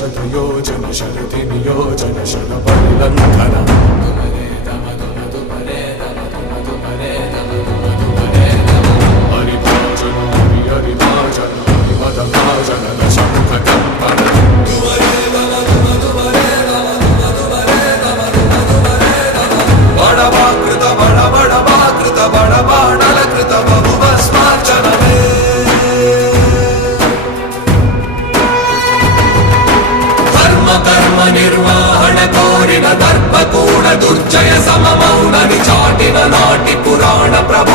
शतयोजन शरति नियोजन शरपरिलङ्घन हरिभाजन हरिभाजन हरिमदभाजन दशमुखकम्पन बडवाकृत बडबडवाकृत बडबाणलकृत बहुभस्मार्चनमे कर्म निर्वहण कोरिन दर्पकूण दुर्जय सममौननि चाटिन नाटि पुराण प्रभ